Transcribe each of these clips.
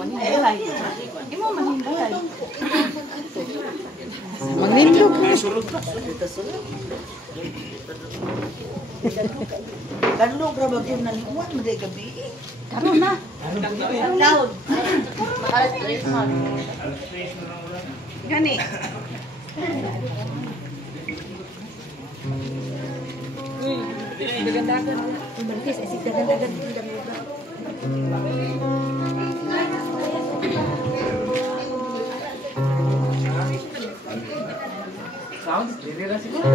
mo ni balay. Imo man ni balay. Magnindog na. Kanlog ra ba gyud naliwan mo day gabi? Karon na. Loud. Gani. Dagan-dagan. Martis isig dagan-dagan tidak mo ba? Sounds dili ra siguro.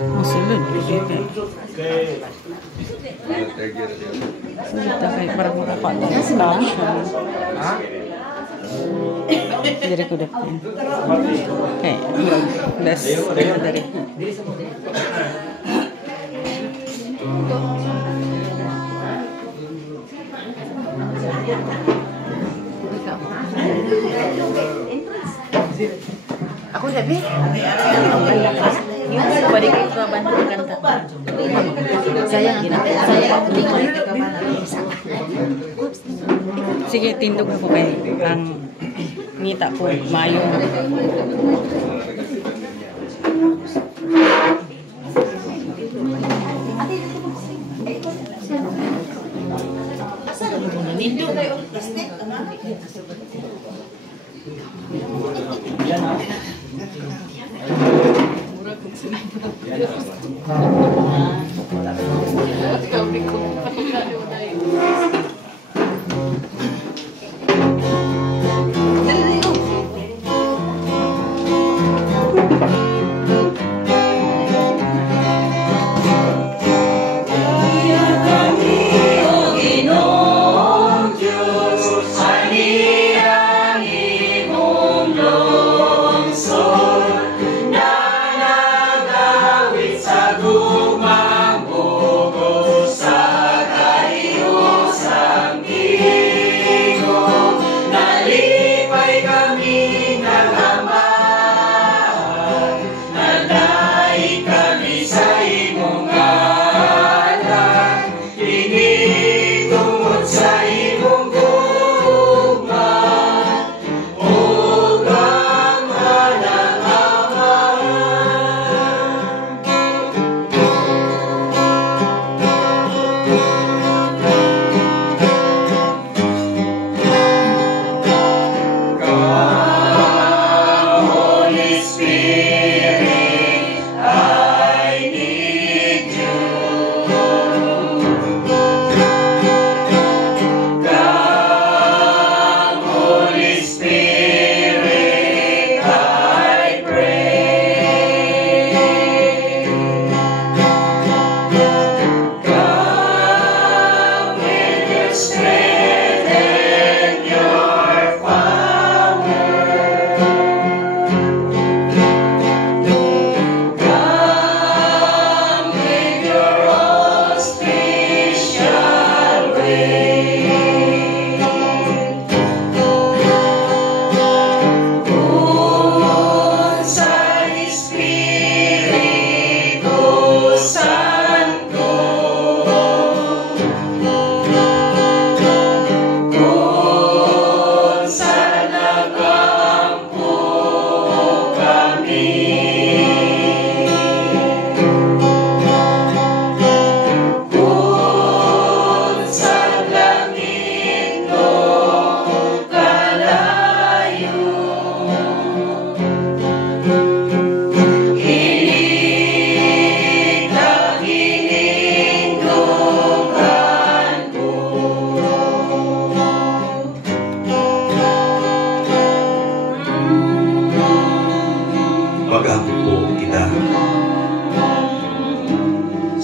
Masulod. Kita kay para mo pa. Ha? Dari ko dapat. Okay. Less dari. Ako sabi. Yung balik ko ka bandang kanta. Sayang sayang Sige, tindog ako kay ang ngita ko mayo. Nindog kayo plastic ana.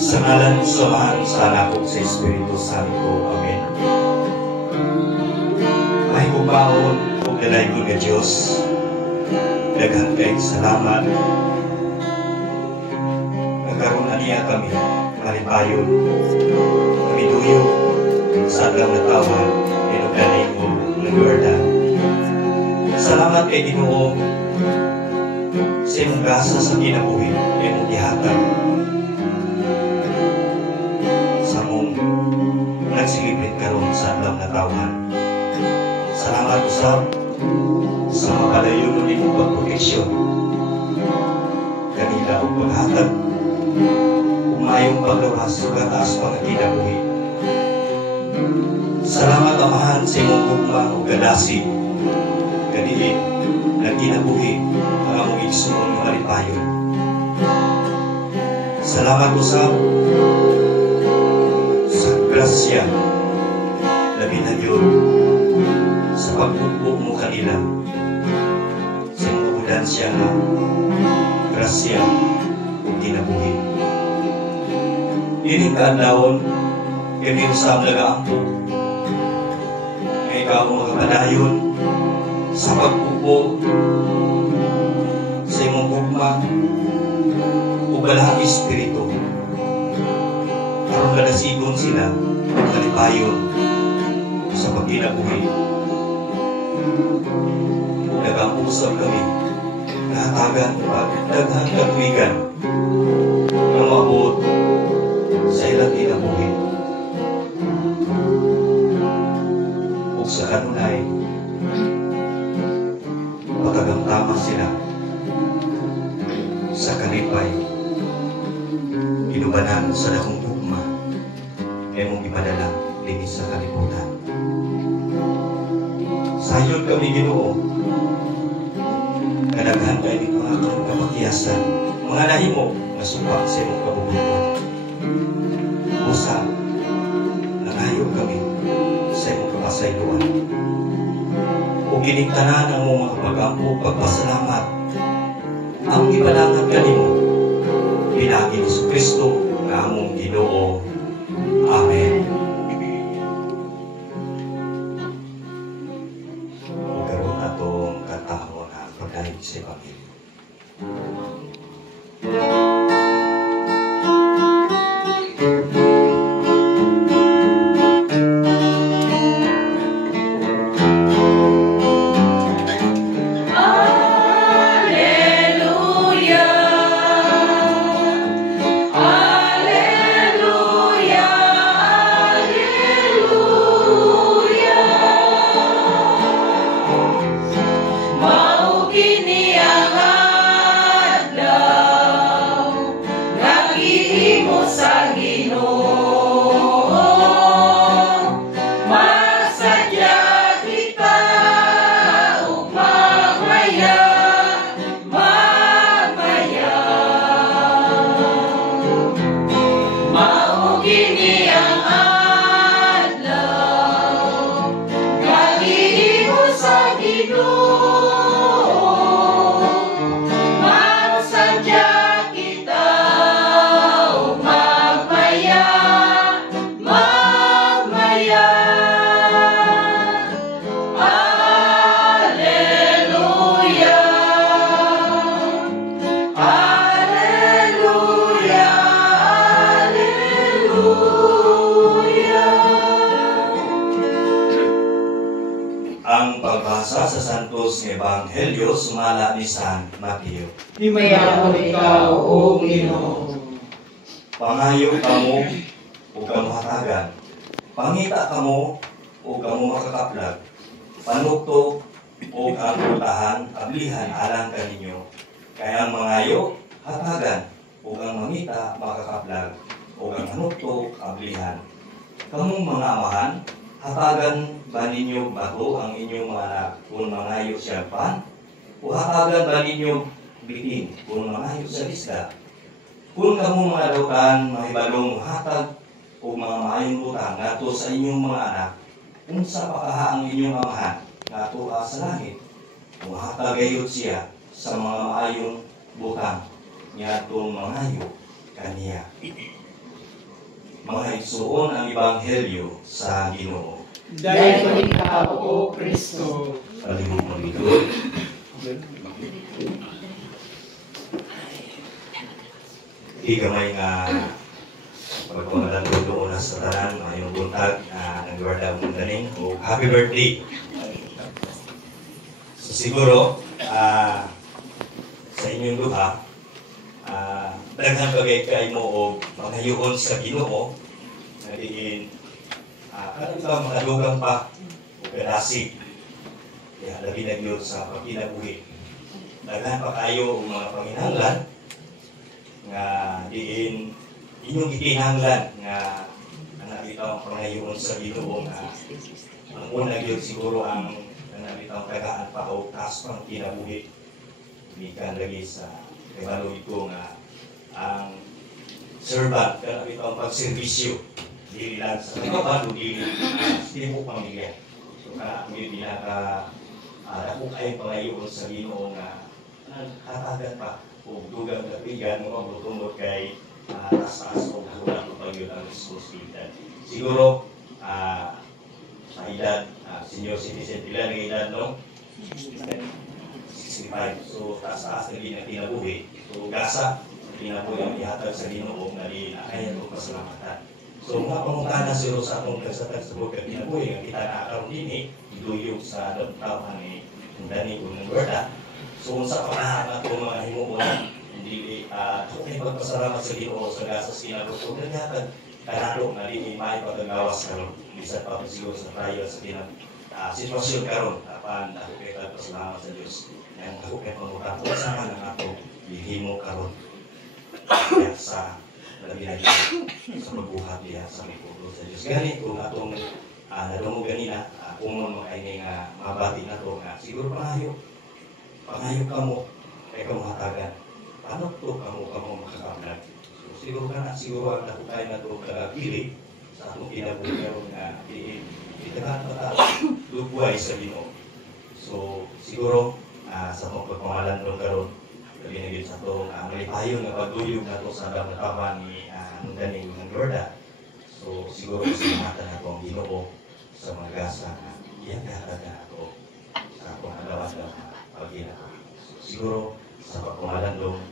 Sa ngalan samahan sa anak ko sa Espiritu Santo. Amen. May kubaon o galaygon nga Diyos. Daghan kay salamat. Nagkaroon na niya kami malipayon. Kami tuyo sa adlaw na tawag dinugani ko nagwerda. Salamat kay Ginoo sa imong gasa sa kinabuhi imong gihatag. nagsilibrit karon sa adlaw nga tawhan. Salamat usab sa mapadayon nun imong pagproteksyon kanila o paghatag umayong pagluwas sa gataas mga kinabuhi. Salamat Amahan sa imong gugma o gadasi kaniin na kinabuhi ang among igsuon ng malipayon. Salamat usab sa grasya labi na yun sa pagpupok mo kanila sa imuulan siya na grasya o kinabuhi. Ining kaadlawon kami usab nagaampo nga ikaw magpadayon sa pagpupok sa imong gugma o balahang espiritu aron kadasigon sila kalipayon sa pagkinabuhi. Kung nag-ampusap kami nahatagan pagdaghang katuigan na maabot sa ilang kinabuhi ug sa kanunay pagagamtama sila sa kalipay inubanan sa dakong tugma ay mong ipadala linis sa kalibutan. Sayon kami Ginoo kadaghan kay di mga kapakiyasan mga nahimo nga supak sa imong kabubuton. Usa nangayo kami sa imong kapasayloan o giniktanan ang mga pag-ampo pagpasalamat ang ibalangan kanimo pinagi ni Kristo nga among Ginoo. Amen. Karon atong katahon ang pagdahig sa Ebanghelyo. Ang pagbasa sa Santos nga Ebanghelyo sumala ni San Mateo. Himayaw ikaw, O Ginoo. Pangayo kamo o kamo hatagan. Pangita kamo o kamo makakaplag. Panuktok o ang putahan ablihan alang kaninyo. Kaya ang mangayo hatagan o ang mangita makakaplag o ang manuktok ablihan. Kamong mga amahan hatagan ba ninyo bato ang inyong mga anak kung mangayo siya pan? O hatagan ba ninyo bitin kung mangayo sa isda? Kung kamo mga dautan, mahibalong hatag o mga maayong utang nato sa inyong mga anak, kung sa pakaha ang inyong amahan nato sa langit, kung hatagayot siya sa mga maayong butang niya itong mangayo kaniya. Mga igsuon ang Ebanghelyo sa Ginoo. Dahil ko ikaw, O Kristo. Palimong mabito. Igamay nga pagpamalan ko doon na sa tanan, mayong buntag na nagwarda mong ganing o happy birthday. So siguro, sa inyong duha, daghan bagay kay mo o manghayuon sa Ginoo na diin Kanang ito makadugang pa o kadasig. Kaya labi na yun sa pagkinabuhi. Daghan pa kayo ang mga panginahanglan nga diin inyong itinahanglan nga nanabitaw ang pangayoon sa Ginoo nga ang una yun siguro ang nanabitaw tagaan pa o taas pang kinabuhi. Mikan lagi sa kibalo ito nga ang servant kanabitaw ang pagservisyo dili lang sa kababan o dili sa tibok pamilya. So kana may pinaka dako kayo pangayoon sa Ginoo nga hatagan pa o dugang kapigan mo magtutungod kay taas-taas o hulat o pag-yun ang responsibilidad. Siguro, sa edad, senior citizen, ilan ang edad, no? 65. So, taas-taas na din ang tinabuhi. So, gasa, tinabuhi ang ihatag sa Ginoo na rin kaya ito pasalamatan. So, mga pangutana siguro sa atong kagsatag sa buhay tinabuhi nga kita nakakaroon din iduyog sa tawhan ni Dani o ng Berta. So, sa panahan na itong mga himuon, hindi okay pagpasalamat sa Ginoo sa gasas kinabuhi. Kung nangyatag, kanalo na rin may pagagawas karon bisan pa siguro sa trial sa tinang sitwasyon karon apan ako kay pagpasalamat sa Dios yang ako kay pangutang sama ng ato gihimo karon sa labi na sa pagbuhat diha sa mikulo sa Dios gani kung atong nadungog ganina kung mga ini nga mabati na to nga siguro pangayo kamo kay kamahatagan paano to kamo makakablag. Siguro ka na, siguro ang nakukay na ito kagagili sa atong kinabuhi karon nga itagaan pa lubuhay sa Ginoo. So, siguro sa mga pagpamalan doon karon labi na sa itong malipayon na pagduyog na ito sa damatapan ni Daning ng Lorda. So, siguro salamatan na ito ang Ginoo sa mga gasa na iyagatag na ito sa pangalawas na pag-ginagawa. So, siguro sa pagpamalan doon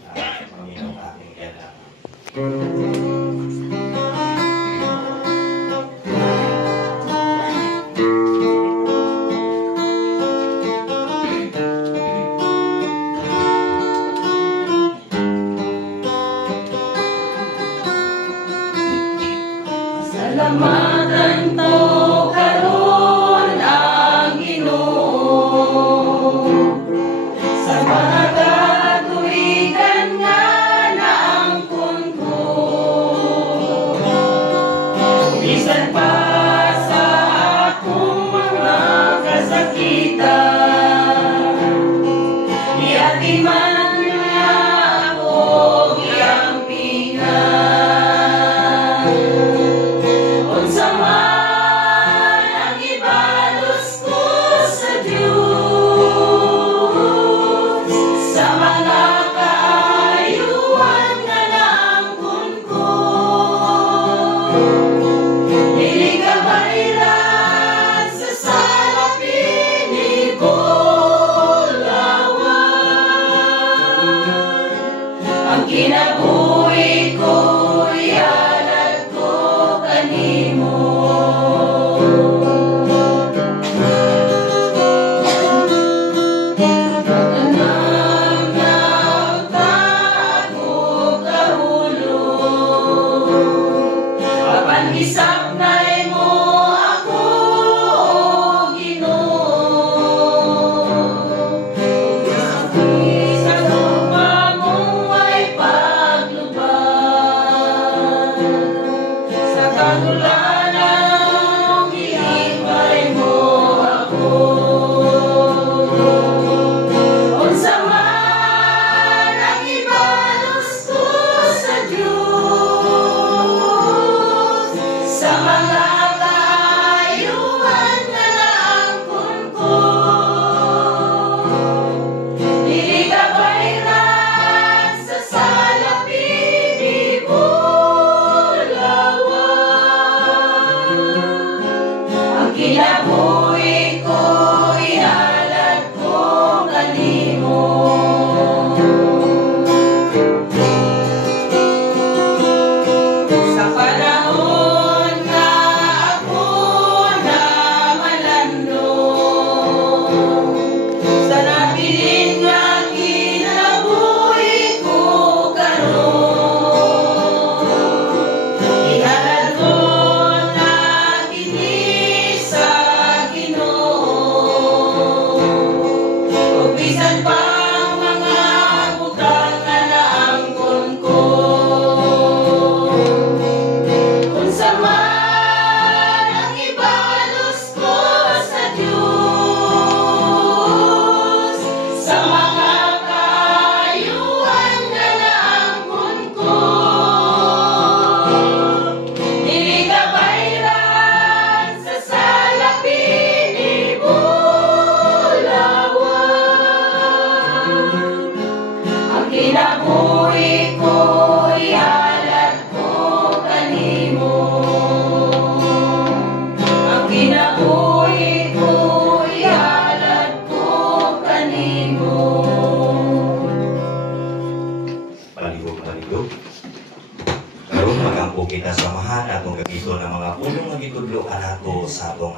Panginoon aking iyagatag. Salamatan to karon ang Ginoo sa mga katuwigan nga naangkon ko. Bisan pa sa akong mga kasakitan, iati man niya ako iampingan. Unsa man ang ibalos ko sa Diyos, sa mga kaayuhan nga naangkon ko. Dili ka mailan sa salapin ni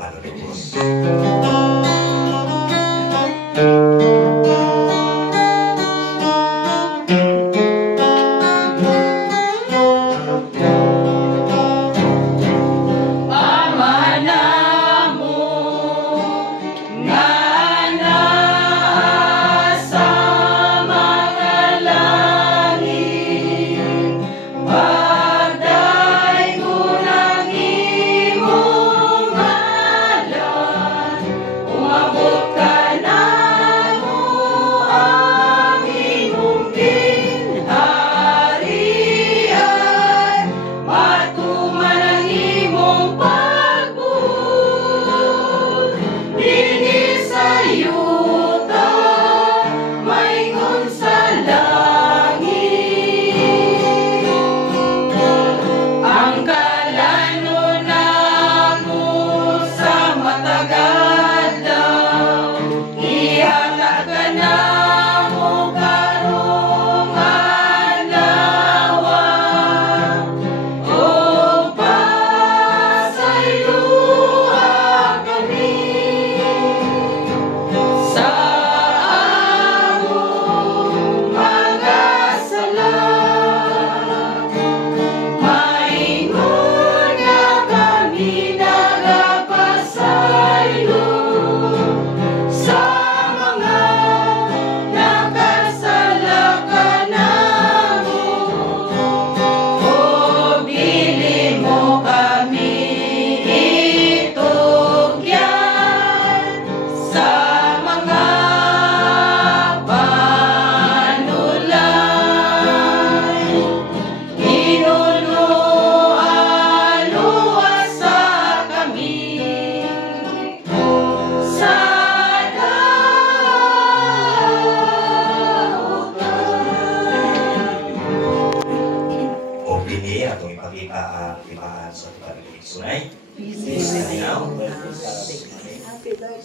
manunubos.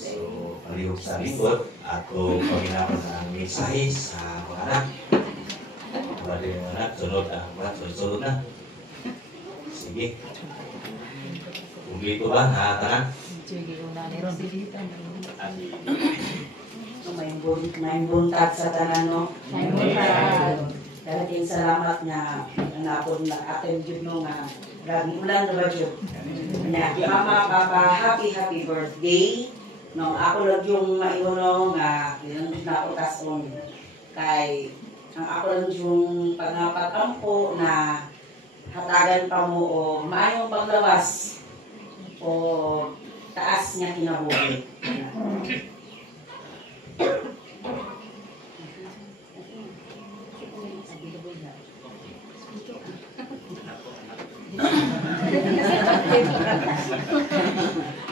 So, palihog sa likod ato panginapan ang mensahe sa mga anak. Bali mga anak, sunod ang mga sunod na. Sige. Kumpleto ba? Nakatanan? May buntag sa tanan, no? May buntag. Dalating salamat nga napon na-attend yun no nga ulan na ba yun? Mama, Papa, happy birthday. No, ako lang yung maiuno nga yun na ako kason kay ang ako lang yung pagnapatampo na hatagan pa mo o maayong paglawas o taas niya kinabuhi.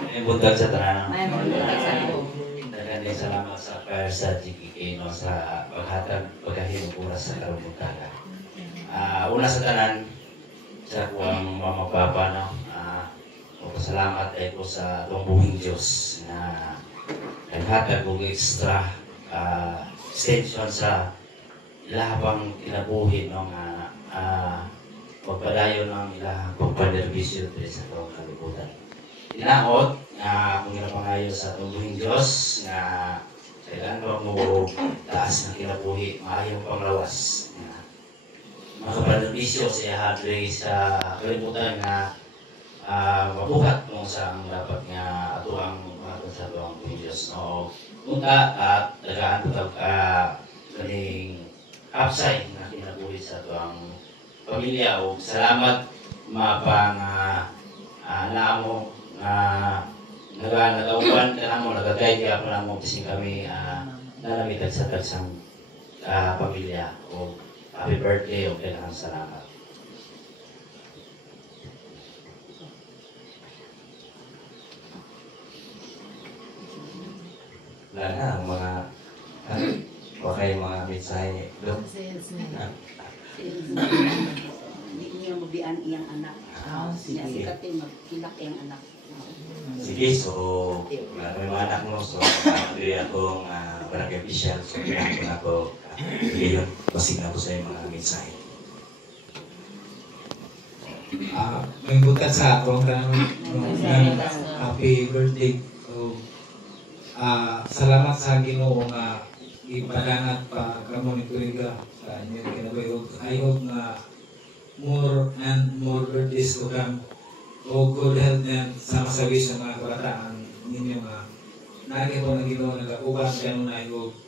May buntag sa tanan. Daghang salamat sa prayer sa GKK no sa paghahinong oras sa karong buntaga. Una sa tanan sa kuwang mama papa no. Pasalamat ay po sa atong buhing Diyos na naghatag og extra extension sa ilahang kinabuhi no nga pagpadayon ng ilahang pagpaderbisyo sa atong kalibutan. Tinaot kung ginapangayo sa atong buhing Diyos na kailan ba mo taas na kinabuhi maayong panglawas makapaderbisyo sa ihadri sa kalibutan na mabuhat mo sa ang dapat nga ato ang sa atong buhing Diyos. No, punta at dagaan po kaning upside na kinabuhi sa atong pamilya o salamat mapang naamo nagauban ka na mo, nag-guide ka pa na mo kasi kami nalamitan sa tagsang pamilya o happy birthday o kailangan salamat. Wala na ang mga okay mga mensahe doon. Hindi niya mabian iyang anak. Sige. Sikati magkilak iyang anak. Sige, so wala na yung mga anak mo. So, hindi akong barangay official. So, pinakon ako ngayon. Basig na ako sa mga mensahe. May butat sa akong happy birthday. So, salamat sa Ginoo nga ipadangat pa kamo ni Tuiga sa inyong kinabuhi. I hope nga more and more birthdays to come. O good health and sama sa wish ng mga kabataan ninyo nga naging po ng Ginoo nag-uban kayo na i-hope.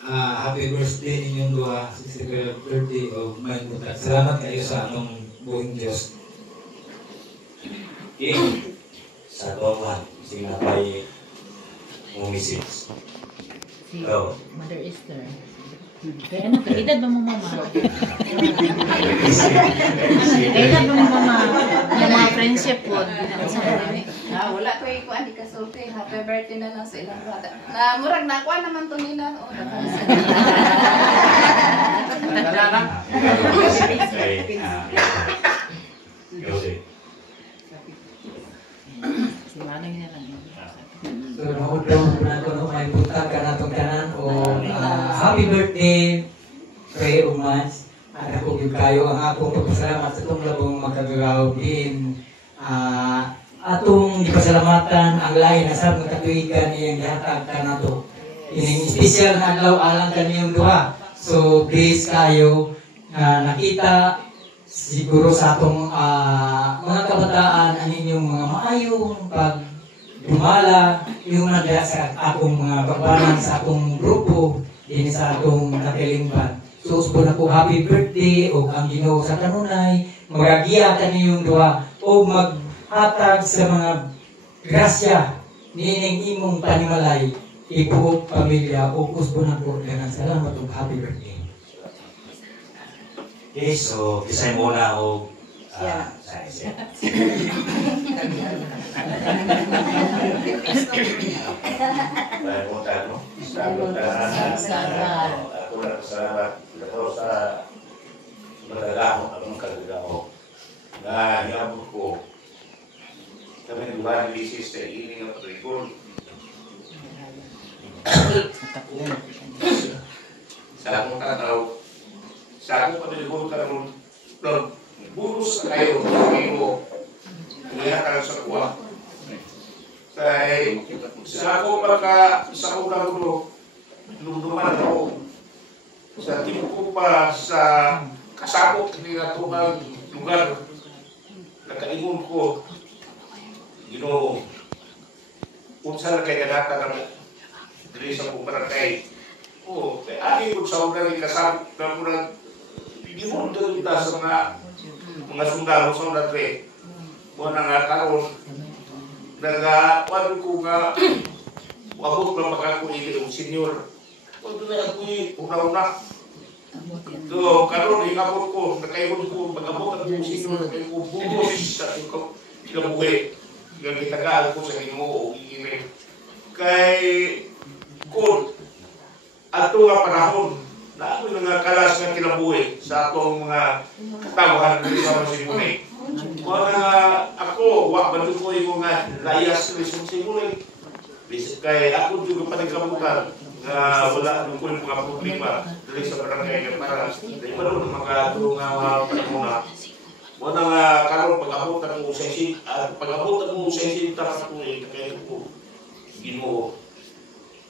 Happy birthday ninyong duha, 60th birthday of my buntag. Salamat kayo sa atong buong Diyos. King, sa doon sinapay mong message. Go. Mother Esther. Kaya ano, kaedad ba mo mama? Kaedad ba mo mama? Yung mga friendship po. Wala ko ikuan di kasulti. Happy birthday na lang sa ilang bata. Na murag nakuha naman to nila. Si Manang niya lang. So, naudong na ko may buntag ka na itong kanan o happy birthday, pray umas. At ako yung kayo ang akong pagpasalamat sa itong labong magkagagaw din. Atong ipasalamatan ang lain na sa mga katuigan iyang gihatag ka na ito. Ining special na adlaw alang kaniyong duha. So, please kayo nakita siguro sa atong mga kabataan ang inyong mga maayong dumala yung nagdaya sa akong mga kabanan sa akong grupo din sa atong katilingban. So, usbo na po happy birthday o ang Ginoo sa kanunay magagiya kaniyong duha o maghatag sa mga grasya nining imong panimalay ibuok pamilya o usbo na po daghang salamat o happy birthday. Okay, so kisay muna o Baik mo tayo, ako na salamat ito sa magagaho na hinabot ko kami diba ni Sister Ining at Rigol sa akong tanaw sa akong panilibol karon buros na kayo mo nihatag sa kuwa kay sa ako sa akong nagulo lumduman ako sa tipo ko pa sa kasabot ni atungang lugar nakaingon ko Ginoo unsa na kay kadata na diri sa kong barangay kay ani ko sa ulang kasabot na murang Ginoo kita sa mga sundalo sa datre mo nga karon nagawan ko nga wabot na makakuha ng senior kung na ako'y una-una so karon hingabot ko nakaibot ko pag-abot ang senior nakaibot ko bugos sa kinabuhi nga gitagaan ko sa Ginoo iinit kay kung ato nga panahon na ako nga kalas nga kinabuhi sa atong mga katawahan dito sa Simulay. Kung ako, wak ba ko yung mga layas na Simulay. Kaya ako juga panagkabutan na wala nung ko yung mga problema dali sa barangay ng Paras. Dahil pa doon makatulong nga panahona. Wala nga karon pag-abot ang usay taras ko kaya ko Ginoo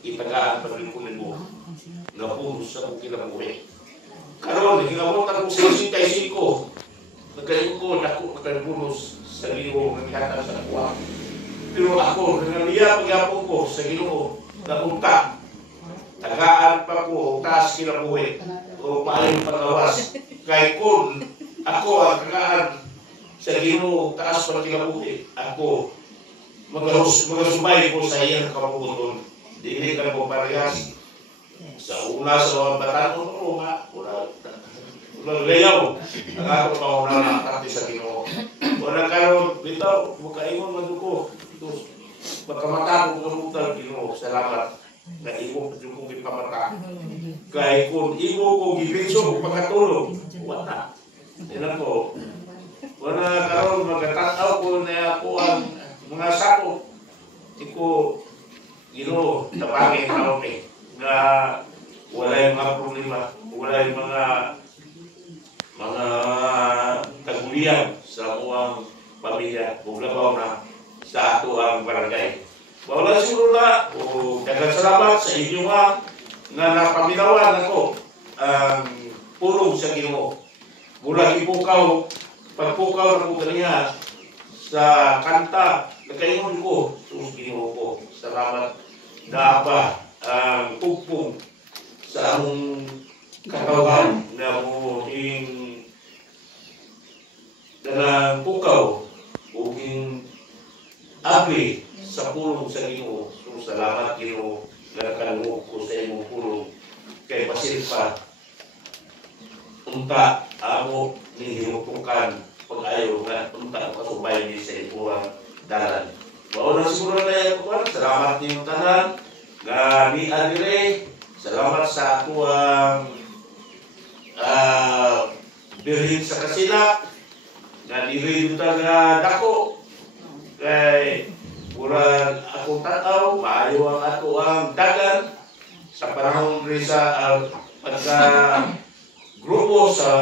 itagaan pa rin ko mo nga puros sa kong kinabuhi. Karon hingabot ang usay ko nagkayo ko dako magkabulos sa Ginoo nga gihatag sa kuwa. Pero ako nanganiya pagyapon ko sa Ginoo napunta tagaan pa ko taas kinabuhi o maayon pagawas kay kun ako ang tagaan sa Ginoo taas pa kinabuhi ako magasubay ko sa iyang kapabuton dili ka mo parehas sa una sa batanon o nga wala layaw ang ako mauna na kati sa Ginoo wala karon bitaw makaingon man ko pagkamata ko kamutan Ginoo salamat na imo kung gipamata kay kun imo ko gibenso pagkatulog wala ina ko wala karon magatataw ko na ako ang mga sako iko Ginoo tabangin karon nga wala yung mga problema wala yung mga kagulian sa among pamilya kung labaw na sa ato ang barangay. Wala siguro na, daghang salamat sa inyo nga napaminawan ako ang pulong sa Ginoo. Mula ipukaw, pagpukaw na ko kaniya sa kanta, nagkaingon ko sa Ginoo ko. Salamat na ba ang pugpong sa among katawan na mo dalang pukaw o abri sa pulong sa Ginoo. So, salamat Ginoo na nakaluog ko sa imong pulong kay pasilpa unta amo ni himupukan pag-ayo na unta kasubay ni sa ibuang dalan. Mao na siguro na ako salamat niyong tanan nga ni adire. Salamat sa atuang bilhin sa Kasilak na diri nga dako kay murag akong tataw maayo ang ato ang dagan sa panahon rin sa pagka-grupo sa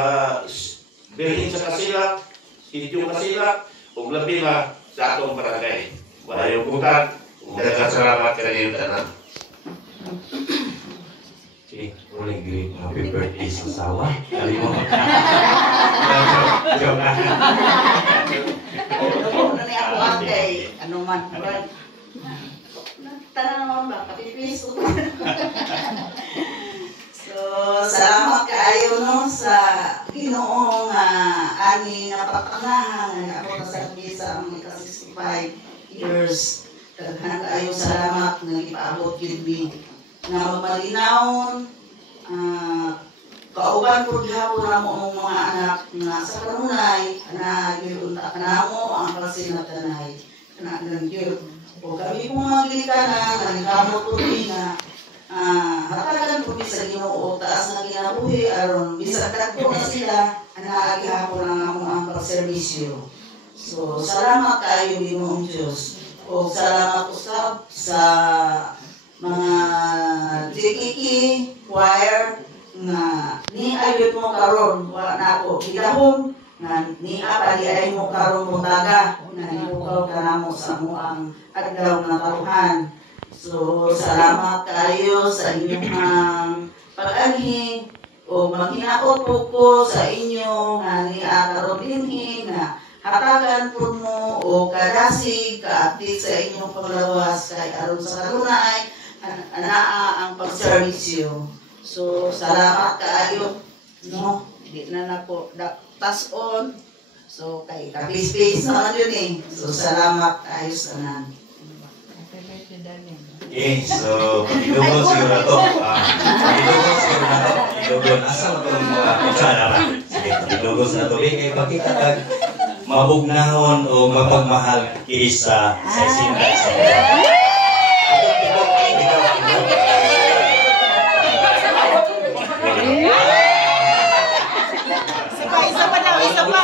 bilhin sa Kasilak, sityo Kasilak, ug labi na sa atong barangay. Maayo bukan, daghang salamat kaniyong tanan. Uling great happy birthday sa asawa. Kali mo. Joke lang. Ano ni ako ang kay, ano man, tanan naman ba, kapipiso. So, salamat kaayo no sa Ginoo nga ani napakanahan nga ako nasabi sa mga 65 years. Daghan kaayo salamat nga ipaabot gyud mi na malinawon kauban po gihapon na mo mga anak na sa kanunay na yunta kanamo ang kasinatan na gyud o kami po mga gilikanan nagkamot po na hatagan po sa Ginoo taas na kinabuhi aron bisag dagko na sila na gihapon ang among pagserbisyo. So salamat kayo Ginoong Dios o salamat usab sa mga JKK choir nga ni ayot mo karon wala na ako gidahom nga ni apa di ay mo karon buntaga nga ibukaw ka namo sa amuang adlaw nga karuhan. So salamat kayo sa inyong pag-anhi o maghinaot po ko sa inyo nga ni karon dinhi nga hatagan po mo o kadasig kaapit sa inyong paglawas kay aron sa kanunay anaa ang pagserbisyo. So salamat kaayo no di na nako tas-on so kay space na yun eh. So salamat kaayo sa tanan. Okay, so ilugon siguro na to. Ilugon siguro na to. Ilugon. Asa mo itong pagsalamat? Sige, ilugon sa to. Kaya pakita kag mabugnahon o mapagmahal kisa sa sinta sa mga. Isa pa daw, isa pa.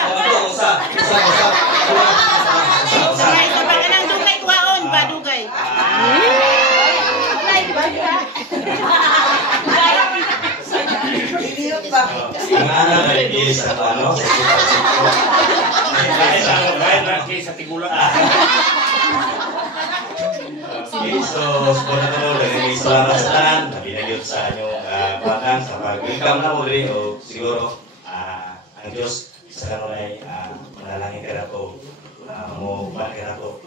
Isa pa ka ng dugay kuwaon ba dugay? Ang anak ay isa pa, no? Sa tigulang. Okay, so muna ko dahil salamat sa tanan, nabinagyot sa inyong batang sa pag-welcome na mo rin o siguro ang Diyos sa kanunay manalangin ka na po, mo ban ka na po,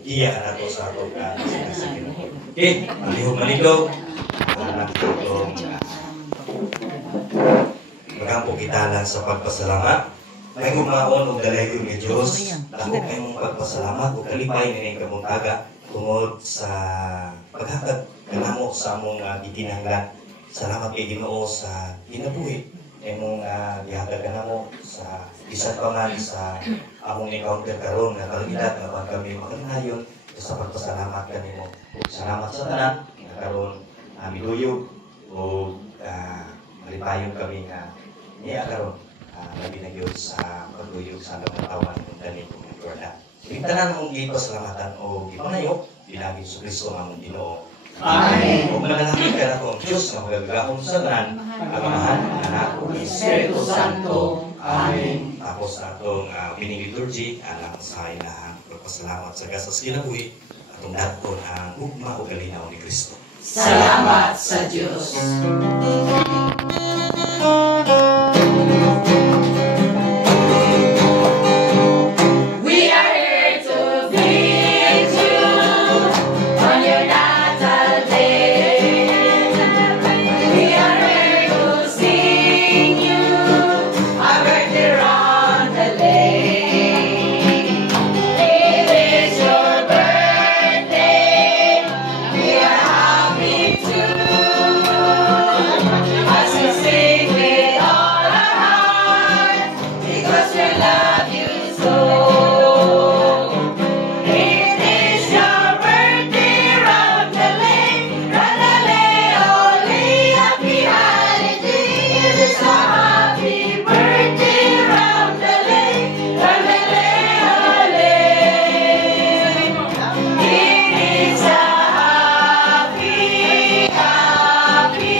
iya ka na po sa ako sa Ginoo. Okay, malihog-malihog, itong magampo kita lang sa pagpasalamat. May kumaon o dalayo ni Diyos, ako kayong pagpasalamat o kalipay na kabuntaga tungod sa paghatag kanamo sa among gitinahanglan. Salamat kay Ginoo sa ginabuhi imong gihatag kanamo sa bisan pa man sa among encounter karon nga kalidad nga pag kami makanayon sa pagpasalamat kanimo. Salamat sa tanan nga karon miduyog o malipayon kami nga niya karon labi na yun sa pagduyog sa nagkatawan ng daling kong Jordan. Pintanan mong gipasalamatan o gipanayo, binagin sa Kristo ang Ginoo. Amen. O manalangin ka na kong Diyos na magagahong sa tanan, Amahan, Anak, Espiritu Santo. Amen. Tapos na itong mini liturgy, anak sa ilahan. Pasalamat sa gasas kinabuhi atong daton ang ugma o kalinaw ni Kristo. Salamat sa Diyos. We are here to greet you on your natal day. We are here to sing you a birthday roundelay. It is your birthday. We are happy too as we sing with all our hearts because we love you so. It is your birthday, roundelay, roundelay, only happy holiday. It is a happy birthday, roundelay, roundelay, only. It is a happy, happy,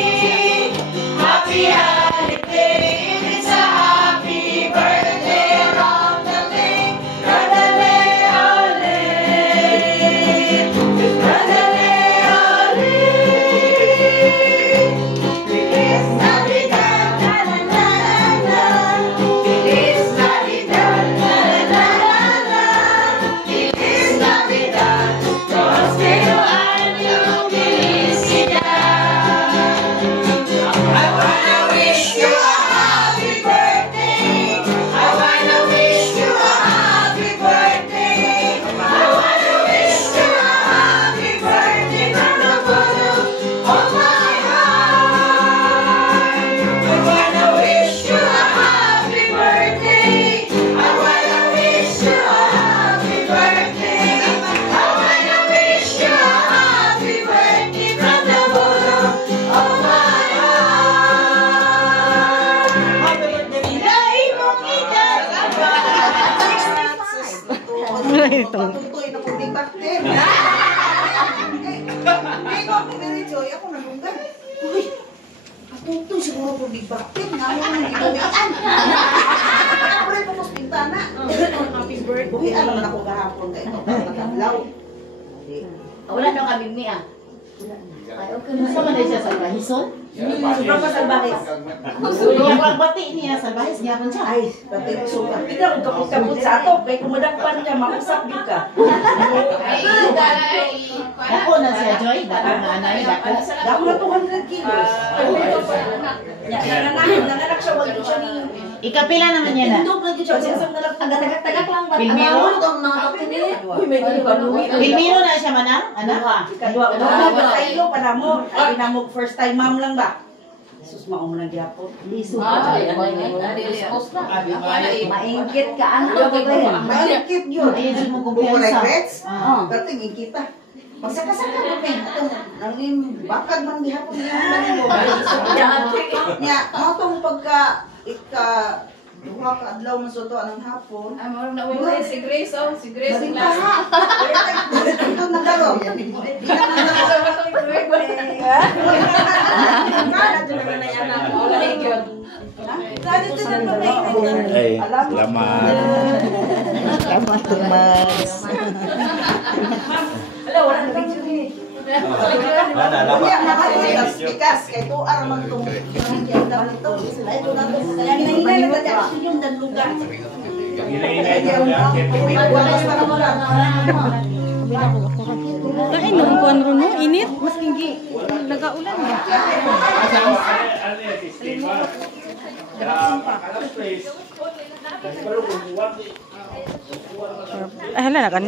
happy holiday. It is a happy birthday, roundelay, roundelay, only. Roundelay, only. Feliz Navidad, la la la la. Feliz Navidad, la la la la. Feliz Navidad, prospero año, felicidad. I wanna wish you a happy birthday. I wanna wish you a happy birthday. I wanna wish you a happy birthday from the bottom of my heart. I wanna wish you a happy birthday. I wanna wish you a happy birthday. I wanna wish you a happy birthday from the bottom of my heart. Happy birthday, Inay Mongita. Patutoy na kung di bakter. Hindi ko ako Joy, ako nalunggan. Uy, patutoy siguro kung di bakter. Nga mo nang gibuhian. Ako rin po sa pintana. Happy birthday. Buhian naman ako kahapon kayo. Nakablaw. Wala nang kami niya. Ay, okay na. Sama na siya sa bahison? Sobrang pa salbahis. Yung pagbati niya sa bahis, niya man siya. Ay, pati ko sobrang. Hindi ako kapit-kapit sa ato. Kaya kumadakpan niya, mausap yun ka. Dako na siya, Joy. Dako na anay, dako. Dako na 200 kilos. Nanganak siya, wag siya ni... Ikapila naman niya na. Tindog lagi siya. Ang tagak-tagak lang ba? Pilmiro? Uy, may ganun. Pilmiro na siya manang? Anak? Ikadua. Tayo pa na mo. Ay na mo, first time mom lang ba? Jesus, maong lang gyapon. Maingkit ka, anak. Maingkit yun. Ayun mo Buko kumpiyansa. regrets? Dati ngingkita. Magsaka-saka mo kay nangin bakag man gihapon niya. Nya, mo tong pagka duha ka adlaw man sa to anong hapon. Ay, mo na uwi si Grace, oh. Si Grace. Galing ka ha. Ito na dalo. Salamat, Tomas. Wala, wala na picture ni. Kuya, nakalitas bikas kay tuar man tong daw nito. Ay to na to. Kaya hinahinay na dati ako yung dan lugar. Ay, nung kuwan ron no, init. Mas kingi. Nagaulan ba? Ay, hala na